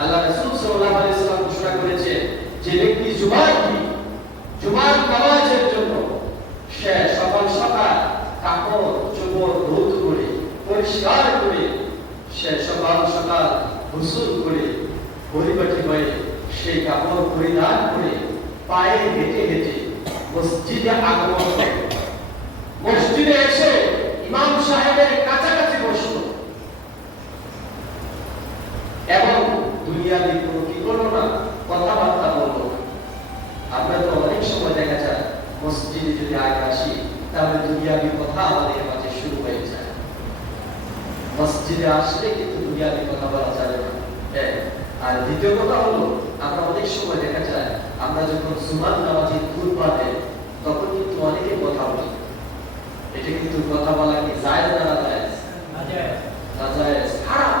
আল্লাহ রাসূল সাল্লাল্লাহু আলাইহি ওয়াসাল্লাম ঘোষণা করেছে, যে ব্যক্তি জুমার দিন জুমার নামাজের জন্য সে সকাল সকাল কাপড়, চোপড় রোদ করে, পরিষ্কার করে, সে সকাল সকাল গোসল করে, পরিপাটি হয়ে সেই কাপড় পরিধান করে পায়ে হেঁটে হেঁটে মসজিদে আগমন করে। দুনিয়াবি কোনো কি করল না? কথাবার্তা আমরা তো অনেক সময় দেখা যায়, মসজিদে যদি আগে আসি, তাহলে দুনিয়াবি কথা আমাদের মাঝে শুরু হয়ে যায়। মসজিদে আসলে কিন্তু দুনিয়াবি কথা বলা যাবে না। আর দ্বিতীয় কথা হলো, আমরা অনেক সময় দেখা যায়, আমরা যখন সুমান নামাজি কুরবা দেয় তখন কিন্তু অনেকে কথা বলি। এটা কিন্তু কথা বলা কি যায় না না যায় না যায় হারাম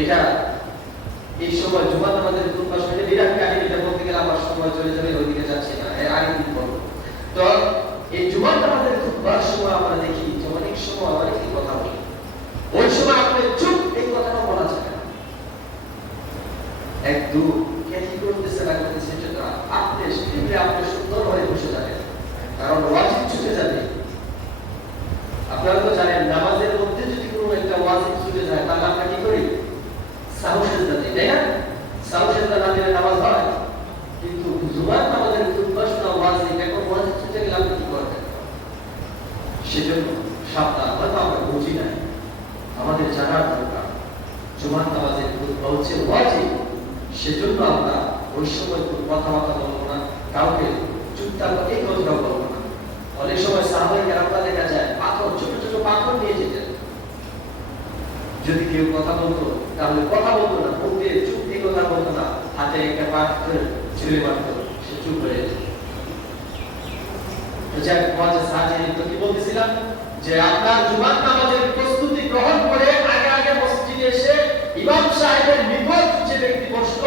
এটা এই সময় বিরাট কাহিনীটা বলতে গেলে আমার সময় চলে যাবে ওইদিকে যাচ্ছে না, এর আগে বলব। তো এই নামাজের খুতবার সময় আমরা দেখি, যে অনেক সময় কথা বলে। ওই সময় আপনি চুপ এই কথাটা বলা না। এক দু কে কি করতেছে, না করতেছে সেটা আপনি স্ক্রিপ্টে আপনি বসে যাবেন কারণ ওয়াজিব ছুটে যাবে। আপনারা তো জানেন নামাজের মধ্যে যদি কোনো একটা ওয়াজিব ছুটে যায় তাহলে আমরা কি করি সাহসের জাতি তাই না সাহসের জানা দিলে নামাজ হয় কিন্তু জুমার নামাজের খুতবা শোনা ওয়াজিব এখন ওয়াজিব ছুটে গেলে আপনি কি করবেন সেজন্য সাবধান, হয়তো আমরা বুঝি নাই আমাদের জানার দরকার। জুমার নামাজের হচ্ছে ওয়াজিব। সেজন্য আমরা ওই সময় কোনো কথাবার্তা বলব না, কাউকে চুপচাপ এই কথাটা বলব না। অনেক সময় সাহাবাই কেরামরা দেখা যায় পাথর, ছোট ছোট পাথর নিয়ে যেতেন। যদি কেউ কথা বলতো, তাহলে কথা বলতো না, মুখ চুপ দিয়ে কথা বলতো না। হাতে একটা পাথর ছেড়ে মারতো, সে চুপ হয়ে যেত। তো ওয়াজে সাহায্যে তো কি বলতেছিলাম? যে আপনার প্রস্তুতি গ্রহণ করে আগে আগে মসজিদে এসে ইমাম সাহেবের নিকট যে ব্যক্তি বসল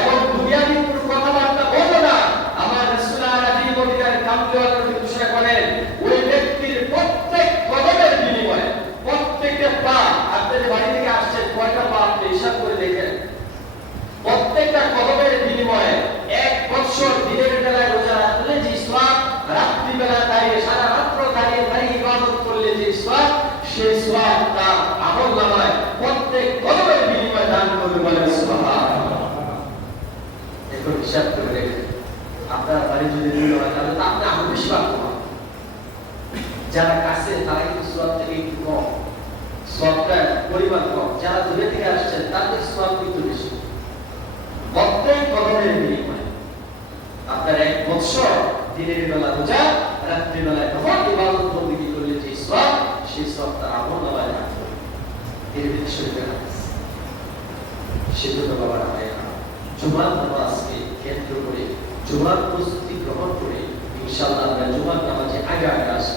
এবং দুনিয়াবি কোনো কথাবার্তা বলল না আমার রাসূল আলাইহি মদিনার কামলিওয়ালা নবী ঘোষণা করেন ওই ব্যক্তির প্রত্যেক কদমের বিনিময়ে প্রত্যেকটা পা আপনি যে বাড়ি থেকে আসছেন কয়টা পা আপনি হিসাব করে দেখেন প্রত্যেকটা কদমের বিনিময়ে এক বছর দিনের বেলায় রোজা রাখলে যে সওয়াব রাত্রি বেলা দাঁড়িয়ে সারা রাত্র দাঁড়িয়ে দাঁড়িয়ে ইবাদত করলে যে সওয়াব সেই সওয়াব তার আমল নামায় প্রত্যেক কদমের বিনিময়ে দান করবে বলে সুবহানাল্লাহ এখন হিসাব করে দেখেন আপনার বাড়ি যদি দূরে হয় তাহলে তো আপনি আরও বেশি পাবেন যারা কাছে তারা কিন্তু সওয়াব থেকে একটু কম সওয়াবটা পরিমাণ কম যারা দূরে থেকে আসছেন তাদের সওয়াব কিন্তু বেশি প্রত্যেক কদমের বিনিময়ে আপনার এক বৎসর দিনের বেলা রোজা রাত্রি বেলায় তখন ইবাদত বন্দিগি করলে যে সব সেই সব তার আমল নামায় রাখবে এর ভিতরে শরীরে হাদিস সেজন্য বাবার ভাইয়েরা জুমার নামাজকে কেন্দ্র করে, জুমার প্রস্তুতি গ্রহণ করে, ইনশাআল্লাহ আমরা জুমার নামাজে আগে আগে আসব।